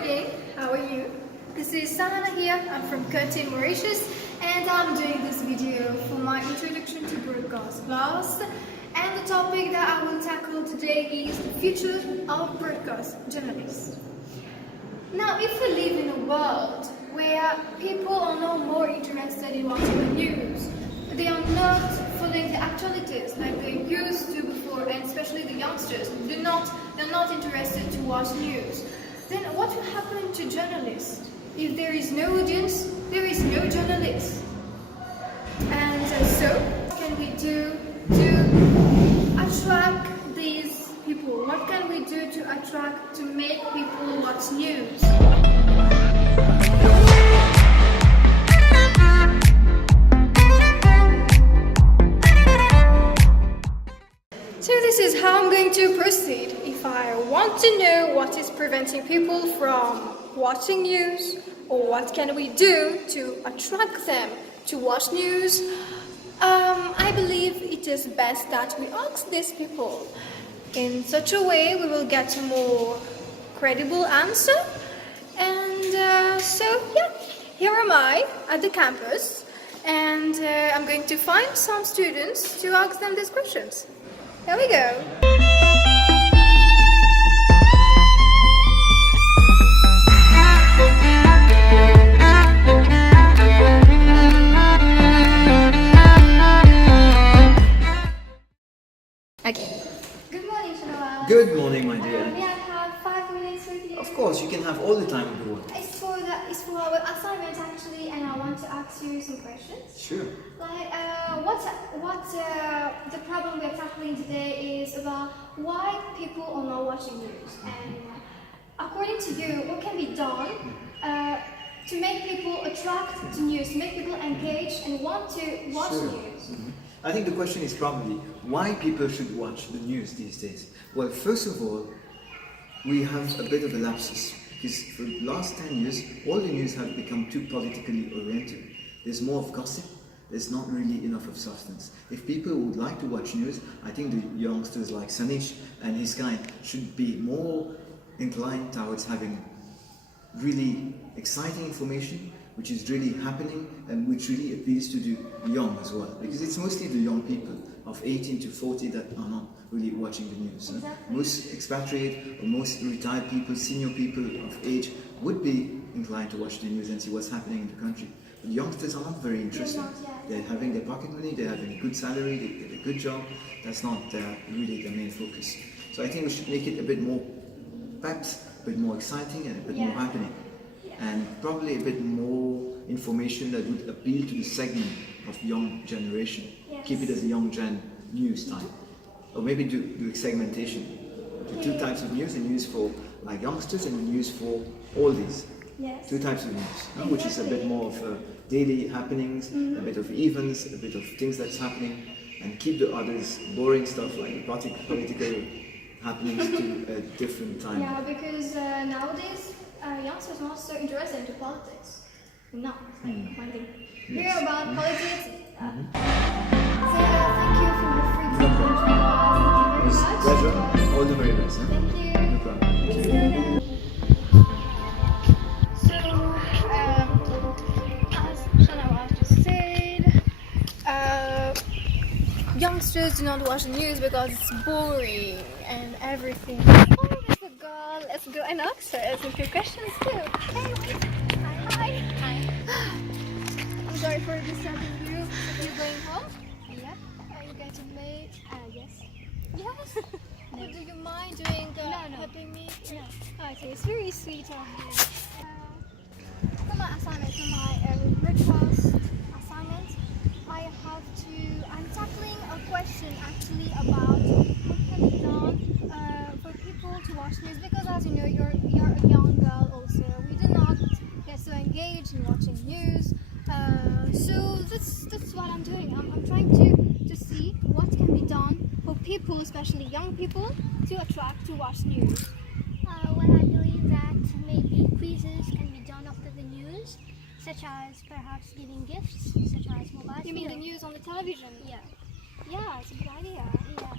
morning, how are you? This is Sana here, I'm from Curtin, Mauritius, and I'm doing this video for my introduction to broadcast class. And the topic that I will tackle today is the future of broadcast journalists. Now, if we live in a world where people are no more interested in watching the news, they are not following the actualities like they used to before, and especially the youngsters, they're not interested to watch news, then what will happen to journalists? If there is no audience, there is no journalist. And so, what can we do to attract these people? What can we do to make people watch news? So this is how I'm going to proceed. If I want to know what is preventing people from watching news, or what can we do to attract them to watch news, I believe it is best that we ask these people. In such a way we will get a more credible answer. And so yeah, here am I at the campus, and I'm going to find some students to ask them these questions. Here we go. Okay. Good morning, Shanoa. Good morning, my dear. May I have 5 minutes with you? Of course, you can have all the time in the world. It's for our assignment actually, and I want to ask you some questions. Sure. Like, the problem we're tackling today is about why people are not watching news, and according to you, what can be done to make people attract to news, to make people engage and want to watch news? Mm-hmm. I think the question is probably why people should watch the news these days. Well, first of all, we have a bit of a lapsus, because for the last 10 years, all the news have become too politically oriented. There's more of gossip, there's not really enough of substance. If people would like to watch news, I think the youngsters like Sanish and his kind should be more inclined towards having really exciting information, which is really happening and which really appeals to the young as well. Because it's mostly the young people of 18 to 40 that are not really watching the news. Exactly. Most expatriate or most retired people, senior people of age would be inclined to watch the news and see what's happening in the country. But youngsters are not very interested. They're having their pocket money, they're having a good salary, they get a good job. That's not really their main focus. So I think we should make it a bit more perhaps a bit more exciting and a bit more happening. And probably a bit more information that would appeal to the segment of young generation. Yes. Keep it as a young gen news type. Or maybe do segmentation. Do two types of news, a news for like youngsters and a news for oldies. Yes. Two types of news, which is a bit more of daily happenings, a bit of events, a bit of things that's happening, and keep the others boring stuff like political happenings to a different time. Yeah, because nowadays youngsters are not so interested into politics. No, like one thing. Hear about politics. So thank you for your free time. It's Thank a you very much. pleasure. All the very best. Huh? Thank you. No problem. Let's go then. So, as Shanawa just said, youngsters do not watch the news because it's boring and everything. Oh, there's a girl. Let's go and ask her some few questions too. Hey, hi. Hi. I'm sorry for disturbing you. Are you going home? Yeah. Are you going to make? Yes. Yes. No. Do you mind doing helping me? No. Oh, okay, it's very sweet of you. For my assignment, for my breakfast assignment, I'm tackling a question actually about what can be done for people to watch news, because as you know, you're a young girl also. We do not get so engaged in watching news. So that's what I'm doing. I'm trying to see what can be done for people, especially young people, to attract to watch news. Well, I believe that maybe quizzes can be done after the news, such as perhaps giving gifts, such as mobile phone. You mean the news on the television? Yeah. Yeah, it's a good idea. Yeah,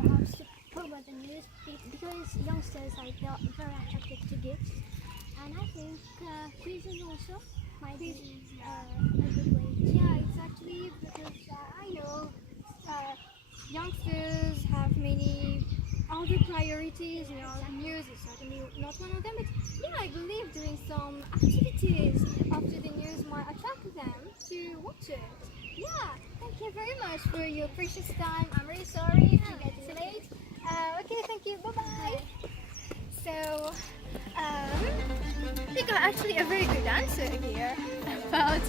perhaps to promote the news, because youngsters, like, they're very attracted to gifts, And I think quizzes also might be a good way. Yeah, exactly, because I know youngsters have many other priorities, you know, news is certainly not one of them, but yeah, I believe doing some activities after the news might attract them to watch it. Yeah, thank you very much for your precious time. I'm really sorry if you get late. Okay, thank you, bye-bye. So, I think I actually a very good answer here about,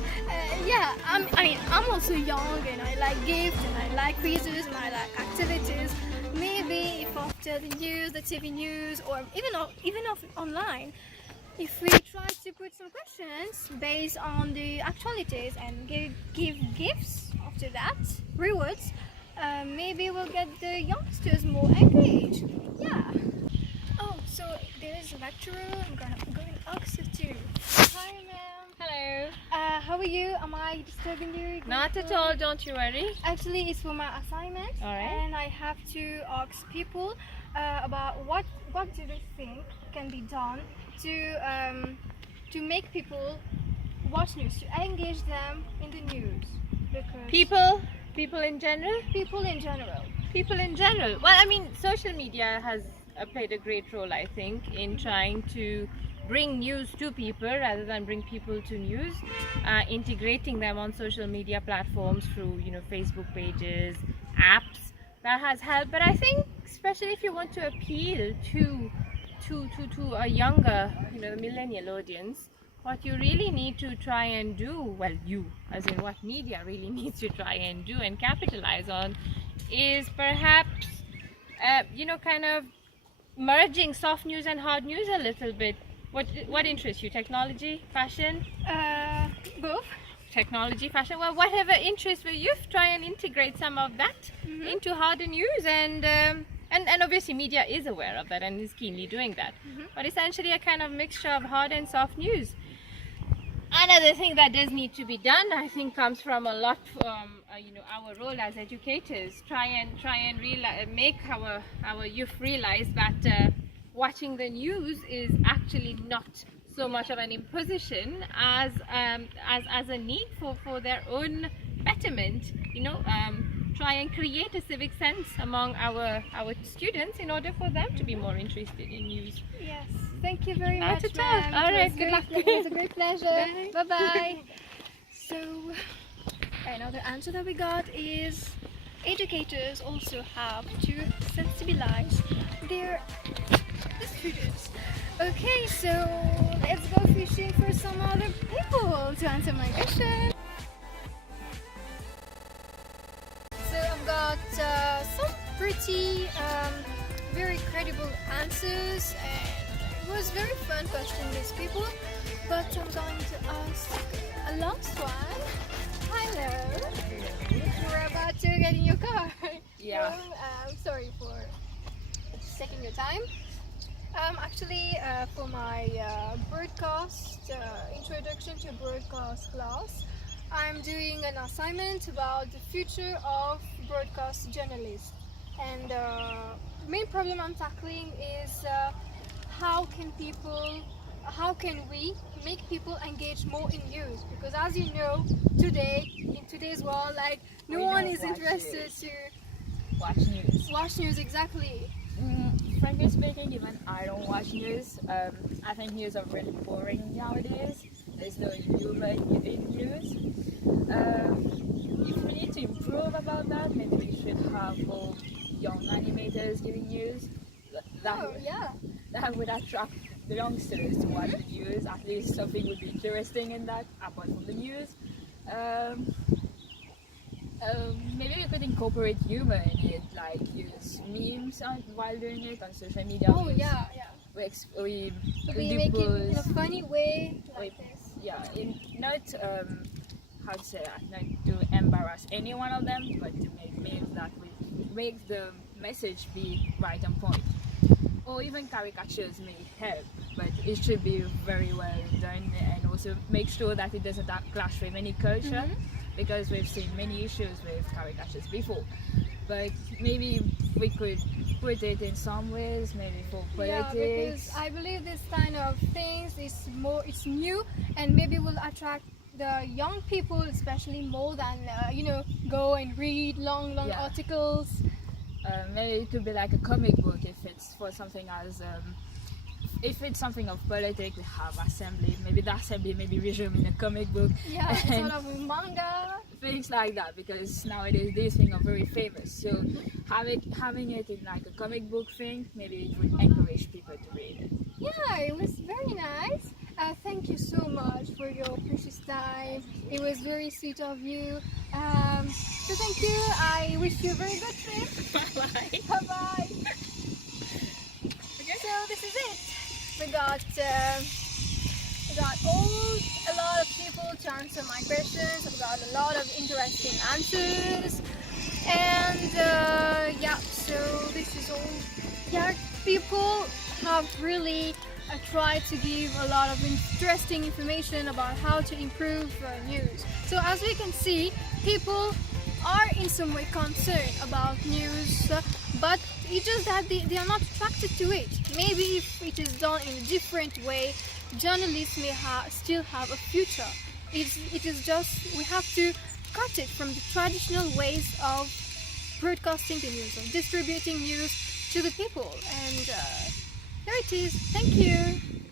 yeah, I'm also young and I like gifts and I like quizzes and I like activities. Maybe if after the news, the TV news, or even online, if we try to put some questions based on the actualities and give gifts after that, rewards, maybe we'll get the youngsters more engaged. Yeah. Oh, so there is a lecturer. I'm going to ask you too. Hi, ma'am. Hello. How are you? Am I disturbing you? Not at all, don't you worry. Actually, it's for my assignment, All right. and I have to ask people about what do they think can be done to make people watch news, to engage them in the news, because People in general? people in general. People in general. Well, I mean, social media has played a great role, I think, in trying to bring news to people rather than bring people to news, integrating them on social media platforms through, you know, Facebook pages, apps. That has helped. But I think, especially if you want to appeal to a younger, you know, millennial audience, what you really need to try and do, well, you, as in what media really needs to try and do and capitalize on, is perhaps, you know, kind of merging soft news and hard news a little bit. What interests you? Technology, fashion? Both. Technology, fashion. Well, whatever interests you, try and integrate some of that into harder news, and obviously media is aware of that and is keenly doing that. But essentially a kind of mixture of hard and soft news. Another thing that does need to be done, I think, comes from a lot from you know, our role as educators. Try and make our youth realize that watching the news is actually not so much of an imposition as a need for their own betterment. You know, try and create a civic sense among our students in order for them to be more interested in news. Yes. Thank you very Not much, at all. ma'am. All It was right, good great luck. It was a great pleasure. Bye. Bye-bye. So, another answer that we got is educators also have to sensibilize their students. Okay, so let's go fishing for some other people to answer my question. So I've got some pretty, very credible answers, and it was very fun questioning these people. But I'm going to ask a last one. Hello. We're about to get in your car. Yeah. So, I'm sorry for taking your time. Actually, for my broadcast introduction to broadcast class, I'm doing an assignment about the future of broadcast journalists. And the main problem I'm tackling is how can we make people engage more in news? Because as you know, today, in today's world, like no We one don't is watch interested news. to Watch news. watch news exactly. Frankly speaking, even I don't watch news. I think news are really boring nowadays. There's no humor in news. If we need to improve about that, maybe we should have more young animators giving news. That would attract the youngsters to watch the news. At least something would be interesting in that, apart from the news. Maybe we could incorporate humor in it, like use memes while doing it on social media. Oh yeah. We We do make it in a posts. funny way like Wait. this. Yeah, not how to say that, not to embarrass any one of them, but to make memes that will make the message be right on point. Or even caricatures may help, but it should be very well done, and also make sure that it doesn't clash with any culture, because we've seen many issues with caricatures before. but maybe we could put it in some ways, maybe for Yeah, politics. because I believe this kind of things is more, it's new, and maybe will attract the young people, especially more than go and read long Yeah. articles. Maybe it could be like a comic book if it's for something as if it's something of politics, we have assembly. Maybe the assembly maybe resume in a comic book. Yeah, And sort of a manga. things like that, because nowadays these things are very famous. So having it in like a comic book thing, maybe it would encourage people to read it. Yeah, it was very nice. Thank you so much for your precious time. It was very sweet of you. So thank you. I wish you a very good trip. Bye. Bye bye. Okay, so this is it. We got a lot of people to answer my questions. We got a lot of interesting answers. And yeah, so this is all. Yeah, people have really tried to give a lot of interesting information about how to improve news. So as we can see, people are in some way concerned about news, but it's just that they are not attracted to it. Maybe if it is done in a different way, journalists may still have a future. It is just we have to cut it from the traditional ways of broadcasting the news, of distributing news to the people. And there it is. Thank you.